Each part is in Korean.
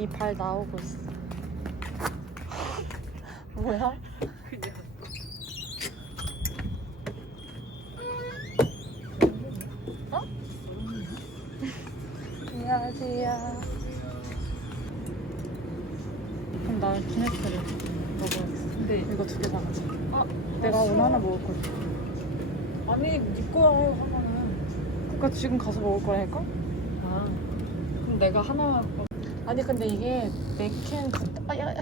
이미 발 나오고 있어. 뭐야? 그냥. 어? 안녕하세요. 그럼 나 기네스를 먹어야겠어. 근데 이거 2개 사가지. 아, 내가 오늘 싫어. 하나 먹을 거지. 아니 네 거야 하나는. 그러니까 지금 가서 먹을 거라니까? 아 그럼 내가 하나. 아니 근데 이게 네캔 아야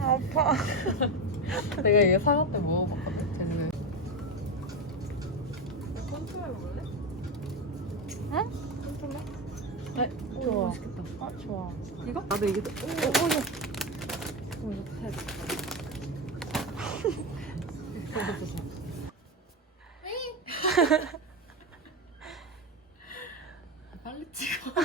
아파. 내가 얘 사과 때 먹어봤거든. 쟤는. 콘소메 먹을래? 응? 콘소메? 네, 오, 좋아. 맛있겠다. 아 좋아. 이거? 나도 이게. 오, 이거 해야 돼. 이거 조심. 빨리 찍어. 와,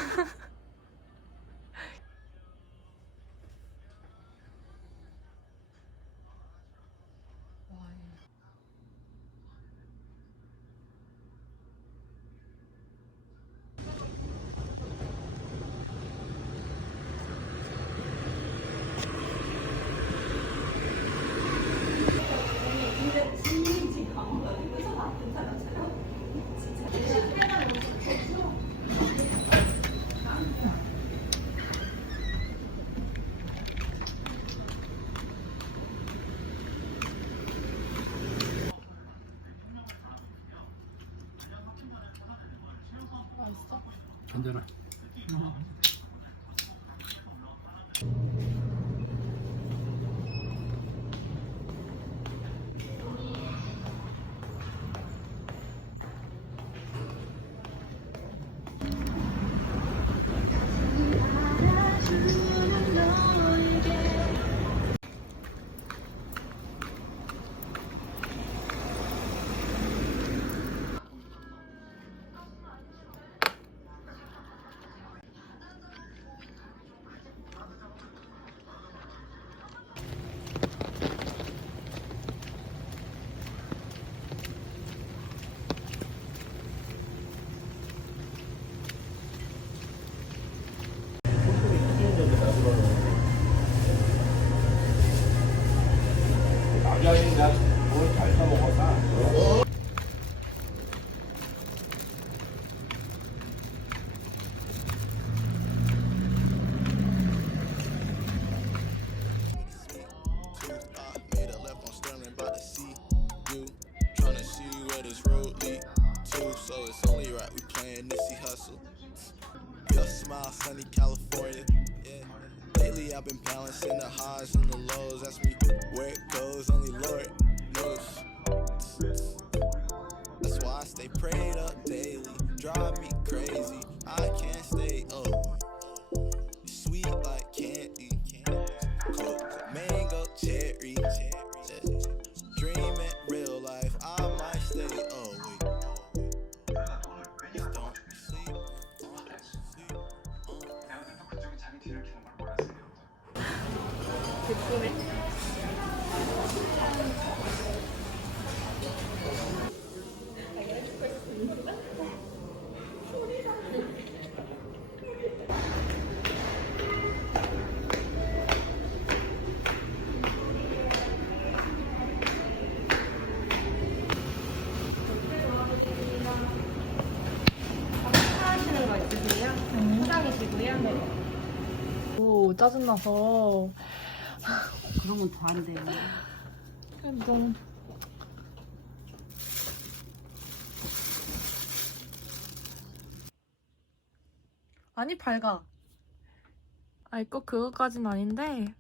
맛있어? 괜찮아. 남자인 내가 뭘 잘 사먹었나? So it's only right we playing Nipsey Hustle. Your smile, sunny California. Yeah. Lately I've been balancing the highs and the lows. That's me where it goes. Only Lord knows. That's why I stay prayed up daily. Drive me crazy. I can't stay. Oh, sweet like candy. Coke, mango, cherry. Dreaming real life. I might stay. Oh wait. 예쁘네. 하시는 거 있으세요? 포장이시고요. 오 짜증나서 그러면 더 안 돼요. 너무 아니 밝아. 아니 꼭 그거까진 아닌데.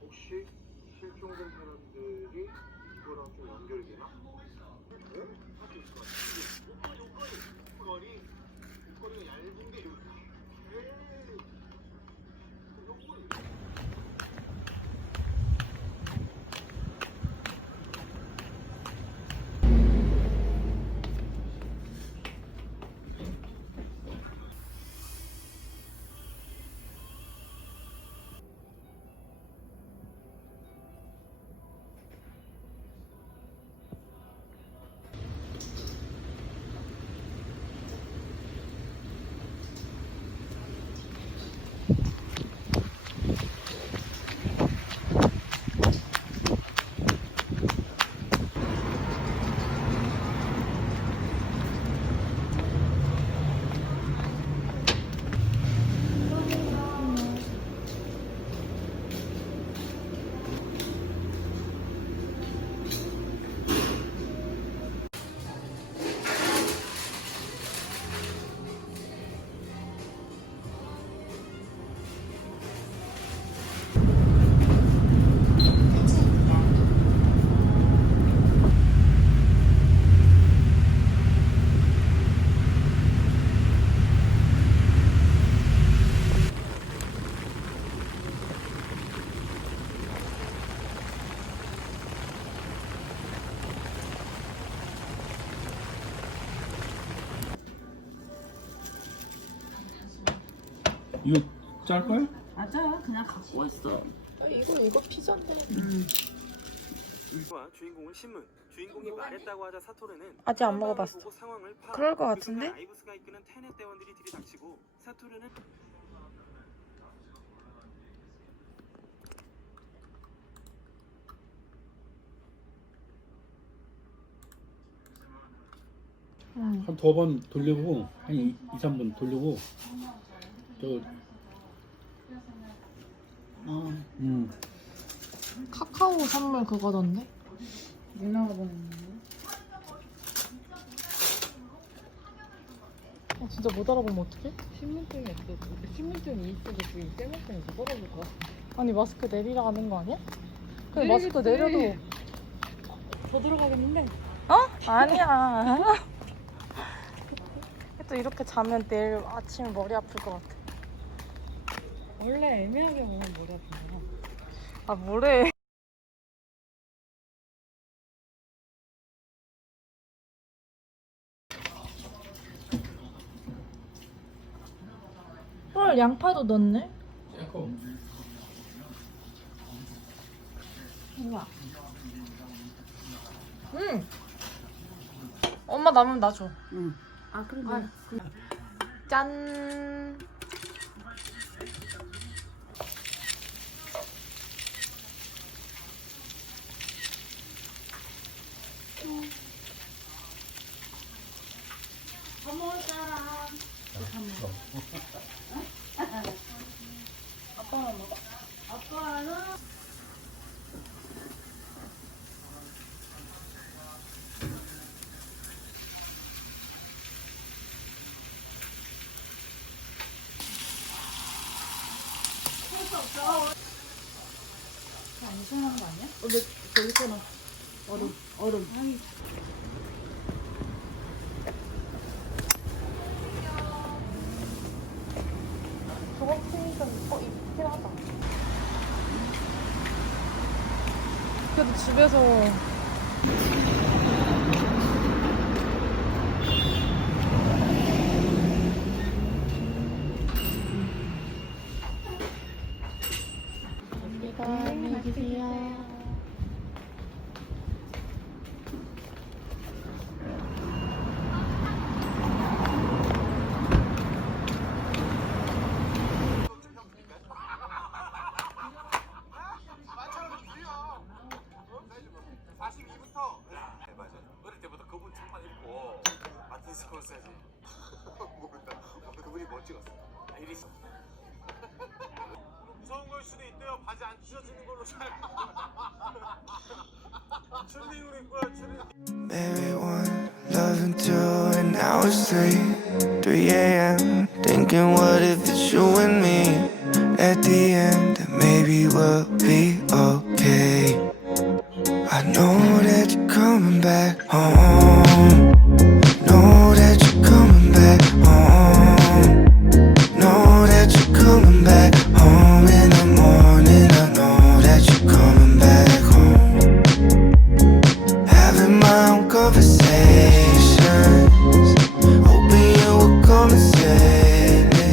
혹시 실종된 사람들 이거 짤걸? 맞아, 그냥 갖고 있어. 이거 피자인데. 주인공은 신문. 주인공이 말했다고 하자 사토르는 아직 안 먹어봤어. 보고 상황을 파악. 그럴 것 그 같은데? 순간 아이브스가 이끄는 테넷 대원들이 들이닥치고 사토르는 한 두 번 돌리고 한 2, 3번 돌리고 저 카카오 선물 그거던데? 누나가 보냈는데. 진짜 못 알아보면 어떡해? 신분증이 없어. 신분증이 있어도 지금 떼먹으니까 떨어질 것 같아. 아니 마스크 내리라 하는 거 아니야? 근데 내리겠지. 마스크 내려도 더 들어가겠는데? 어? 아니야. 또 이렇게 자면 내일 아침에 머리 아플 것 같아. 원래 애매하게 보면 머리 아프잖아. 아 뭐래? 헐 양파도 넣었네? 우와. 엄마 남으면 나 줘. 응. 아, 그래. 짠. 밥 먹을 사람. 아빠랑 먹어? 아빠는 안 이상한 거 아니야? 여기 있잖아. 얼음. 저거 피니까 있긴 하다. 그래도 집에서 안녕히 계세요. 어릴 때부터 그분 책만 읽고 마틴 스코세지 모른다. 그분이 뭐 찍었어? 아이리스. 무서운 걸 수도 있대요. 바지 안 찢어지는 걸로 잘. 춘딩으로 입고요. 춘딩. Maybe one, loving two, and now it's 3 a.m. Thinking what if it's you and me? At the end, maybe we'll be okay. I know that you're coming back home. Know that you're coming back home. Know that you're coming back home in the morning. I know that you're coming back home. Having my own conversations, hoping you will come and save me.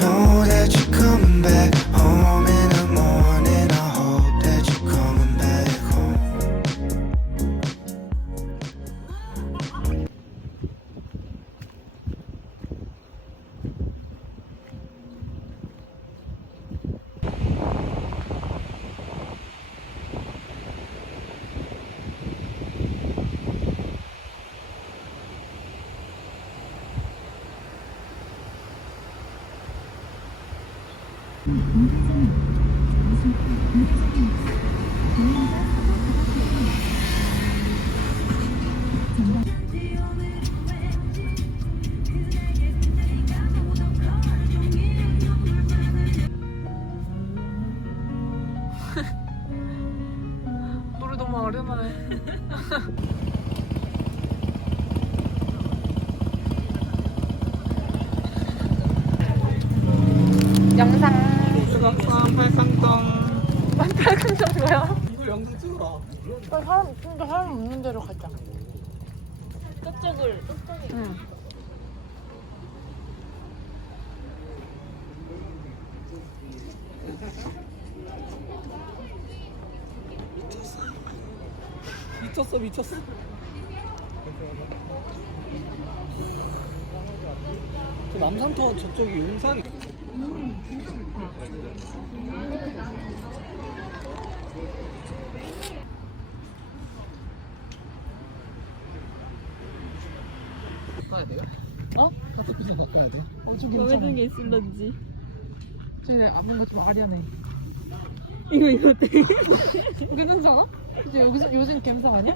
Know that you're coming back home in the morning. I hope that you're coming back home. 노래 너무 아련하네. 영상. 수각산 팔상동. 빨간정 뭐야? 이거 영상 찍어라. 사람 없는 데로 가자. 저쪽을. 응. 미쳤어 미쳤어. 저 남산터 저쪽이 용산이. 가야 돼요? 어? 카페 바꿔야 돼. 마음에 드는 게 있을런지. 진짜 뭔가 좀 아련해. 이거 어때? 괜찮아? 이제 여기서 요즘 감성 아니야?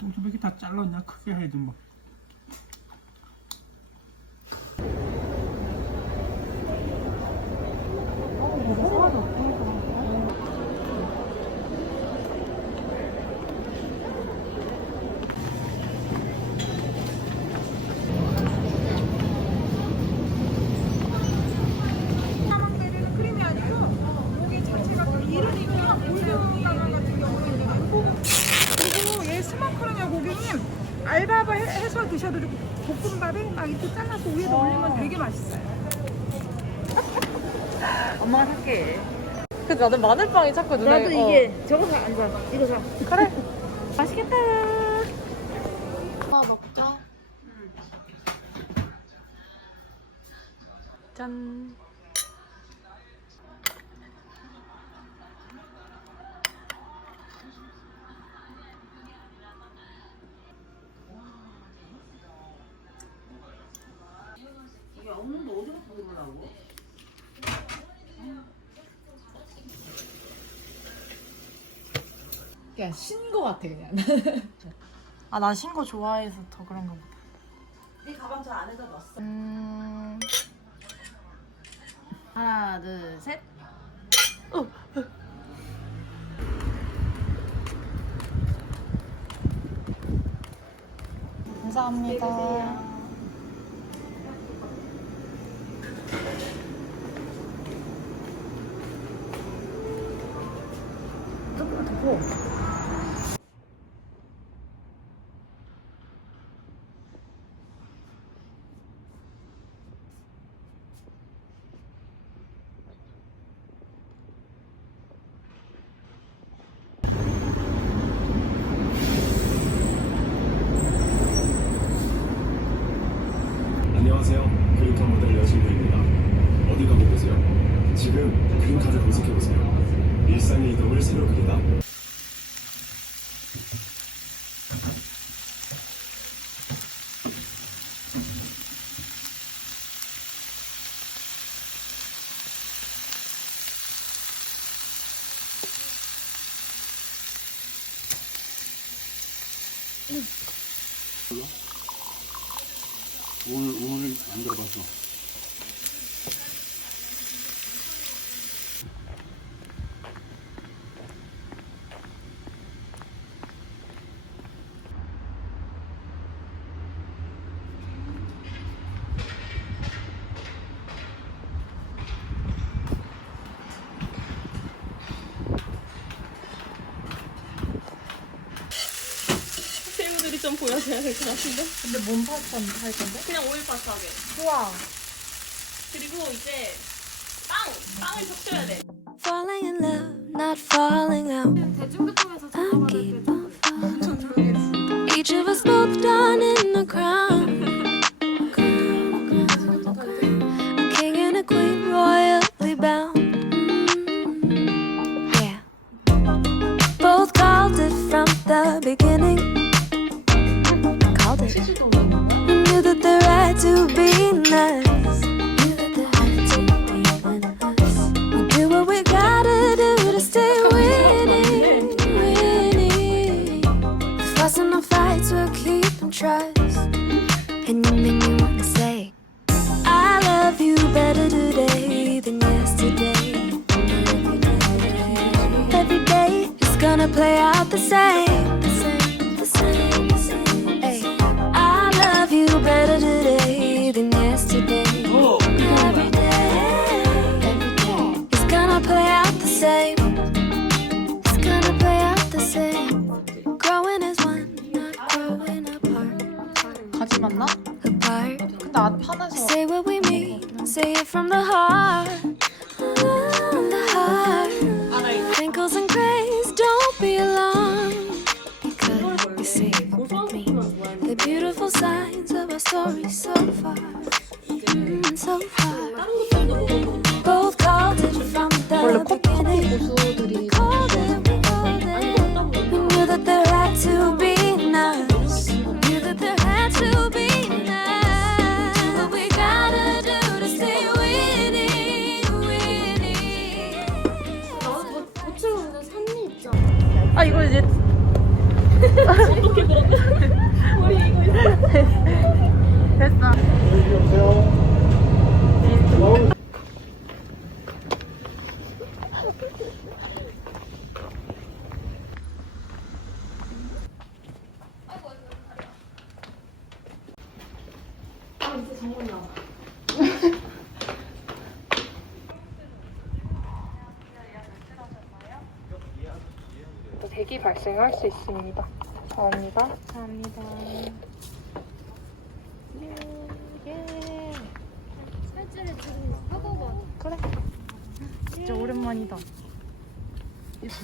또 왜 이렇게 다 잘랐냐? 크게 해야지 뭐. 크림이 아니고 고기 자체가 이르니까 골든 가마 같은 경우는 이제 많고, 그리고 얘 스모크루냐 고객님 알밥을 해서 드셔도 좋고 볶음밥에 막 이렇게 잘라서 위에다 올리면 되게 맛있어요. 엄마가 살게. 근데 나는 마늘빵이 자꾸 눈에. 나도 이게 저거 사, 안 사. 이거 사. 그래. 맛있겠다. 하나 먹자. 짠. 이게 없는데 어디부터 들으라고? 그냥 신거 같아 그냥. 아, 나 신거 좋아해서 더 그런가 보다. 네 가방 저 안에다 넣었어. 하나, 둘, 셋. 감사합니다. 안녕하세요. 그림카 모델 여신부입니다. 어디 가고 계세요? 지금 그림카를 검색해보세요. 일상의 이동을 새로 그리다. 오늘 안 들어봤어. 친구들이 좀 보여줘야 될 것 같은데? 근데 뭔 파스타 할 건데? 그냥 오일 파스타 하게. 좋아. 그리고 이제 빵을 적셔야 돼. Falling in love, not falling out. 대중교통에서 I keep on falling. Each of us both done in the crown. A king and a queen, royally bound. Yeah. Both called it from the beginning. Called it. We knew that the right to be nice. Knew that the right to be us. We do what we gotta do to stay winning, winning. The fuss and the fights we'll keep and trust. And you make me wanna say, I love you better today than yesterday. Every day is gonna play out the same, the same, the same, the same. Ay, I love you better today than yesterday. Every day is gonna play out the same. It's gonna play out the same. Growing as one, not growing apart. 가지 맞나? Apart. 근데 판에서 Say what we mean, say it from the heart. From the heart. Wrinkles and grays, don't be alarmed. Because you see me, the beautiful signs of our story so far. So far. Both called it from the beginning. Called it, we called it. We knew that there had to be nice. Knew that there had to be nice. What we gotta do to stay winning, winning. 아 이거 이제 됐어. 대기 발생할 수 있습니다. 감사합니다. 감사합니다. 예. 사진을 지금 하고 봐. 그래. 진짜 오랜만이다. 예뻐.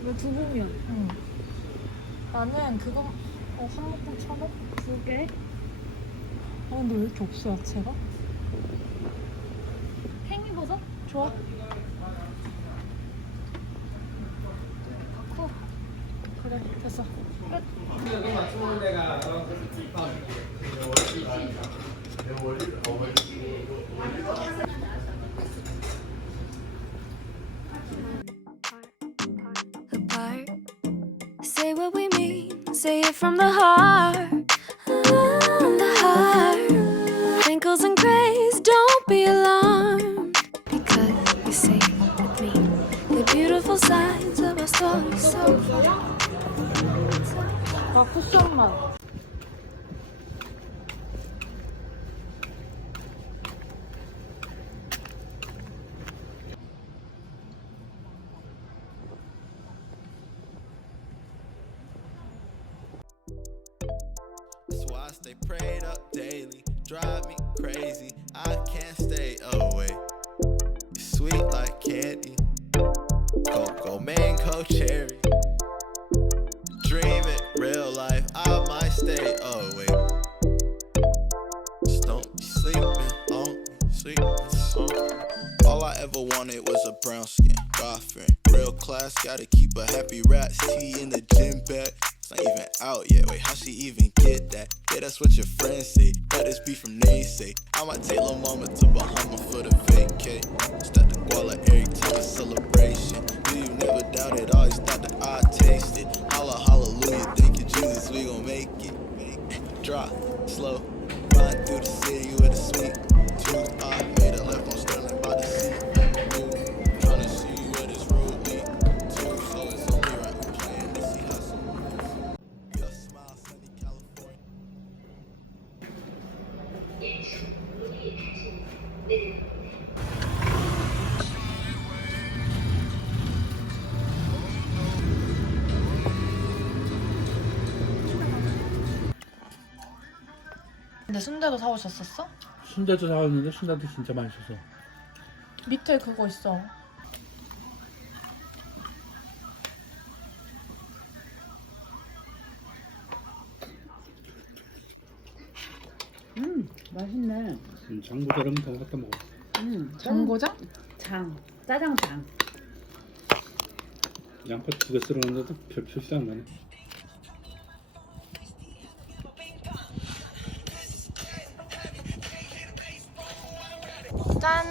이거 두봉이야. 응. 나는 그거 한 묶음 1,000원? 2개? 아 근데 왜 이렇게 없어 야채가? 팽이버섯? 좋아. 바쿠. 그래 됐어. 끝. Apart. Say what we mean, say it from the heart. From the heart. Wrinkles and grays, don't be alarmed. Because you see with me the beautiful signs of our story so far. 나 쿠션만. That's why I stay prayed up daily. Drive me crazy. I can't stay away. It's sweet like candy. Cocoa, mango, cherry. Dream it, real life. I might stay away. Just don't be sleeping. ever wanted was a brown skin girlfriend. Real class, gotta keep a happy rat tea in the gym bag. It's not even out yet, wait, how she even get that? Yeah, that's what your friends say, but it's be from naysay. I might take Lil' Mama to Bahama for the vacay. Start the guala every time a celebration. You never doubted, always thought that I'd taste it. Holla, hallelujah, thank you, Jesus, we gon' make it. Drop, slow, ride through the city with a sweet tooth. I made a left on Sterling by the sea. Tryna see where this road lead to, so it's only right we playing Nipsey Hussle. Your smile, sunny California. 근데 순대도 사오셨었어? 순대도 사왔는데 순대도 진짜 맛있어서. 밑에 그거 있어. 맛있네. 장보다는 더 갖다 먹어. 전고장? 짜장장. 양파 2개 썰었는데도 별 표시 안 나네. 짠!